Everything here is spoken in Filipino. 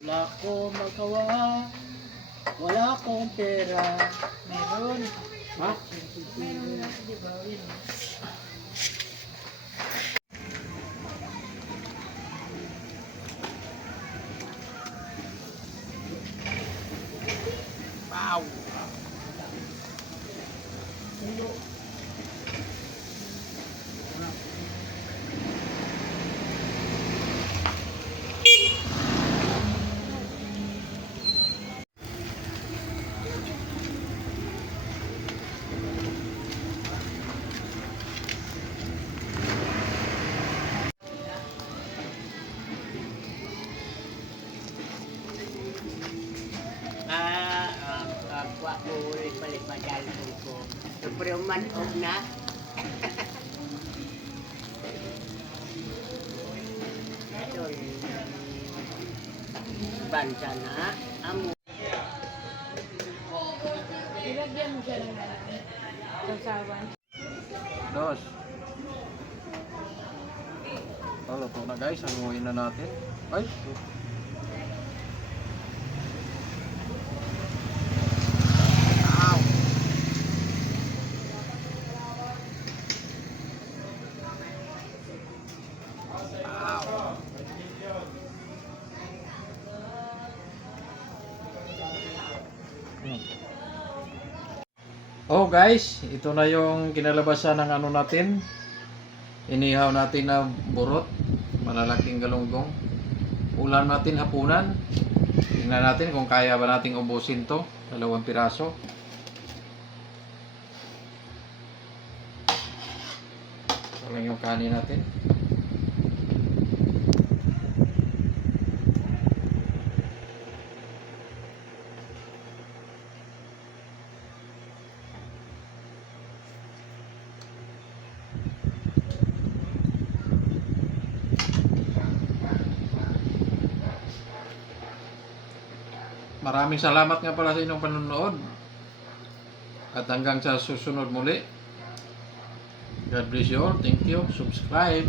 Wala akong magawa, wala akong pera. Meron. Ha? Meron na, di ba? Yun. Wow! Kuha ko ulit balik padalon ko. Pero manog na. Ito bansa na. Amo. Ilagyan mo siya ng sausawan. Dos. Luto na guys, hanguin na natin. Ay! Wow! Wow! Oh guys, ito na yung kinalabasan ng ano natin. Inihaw natin na burot, malalaking galunggong. Ulam natin hapunan. Tingnan natin kung kaya ba nating ubusin to, 2 piraso. Ito lang yung kanin natin. Maraming salamat nga pala sa inyong panonood. At hanggang sa susunod muli. God bless you all. Thank you. Subscribe.